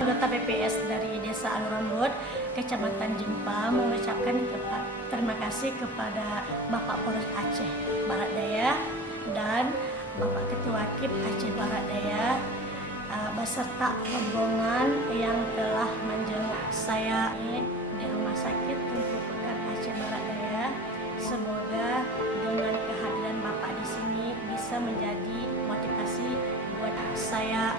Anggota BPS dari Desa Alurambut, Kecamatan Jempa mengucapkan terima kasih kepada Bapak Polres Aceh Barat Daya dan Bapak Ketua KIP Aceh Barat Daya beserta rombongan yang telah menjenguk saya di Rumah Sakit Tengku Pekan Aceh Barat Daya. Semoga dengan kehadiran Bapak di sini bisa menjadi motivasi buat saya